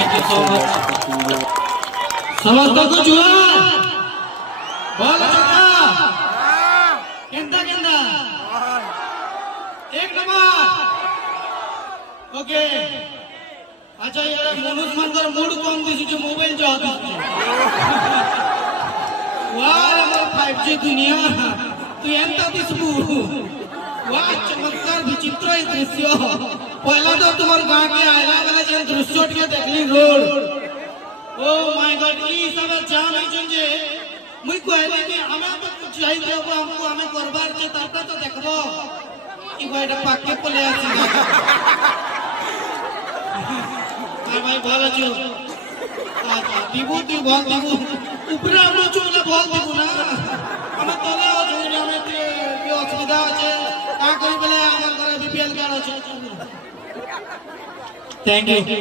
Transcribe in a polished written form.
thank you so much समस्त को जुआ बोल चका केंदा केंदा एक नंबर ओके अच्छा यार मनुष्य मनकर मूड कम दिसु जो मोबाइल जो होता वाह 5G दुनिया तू एंता दिसबू वाह चमत्कार विचित्र है दृश्य पहला तो तुम्हारे गांव के आयला वाला जे दृश्य के देखली रोड ओ माय गॉड ई सब जान है जे मुई कहले कि हमें तो कुछ चाहिए देबो हमको हमें करबार के तबता तो देखबो ई भाईटा पाके पले आसी আর ভাই ভালো আছো আচ্ছা দিব তুই বল দিব উপরে আমরা চলে বল দিব না আমার তলে আছে আমি কি অসুবিধা আছে কা করি বলে আমার ঘরে বিপিএল কার্ড আছে থ্যাংক ইউ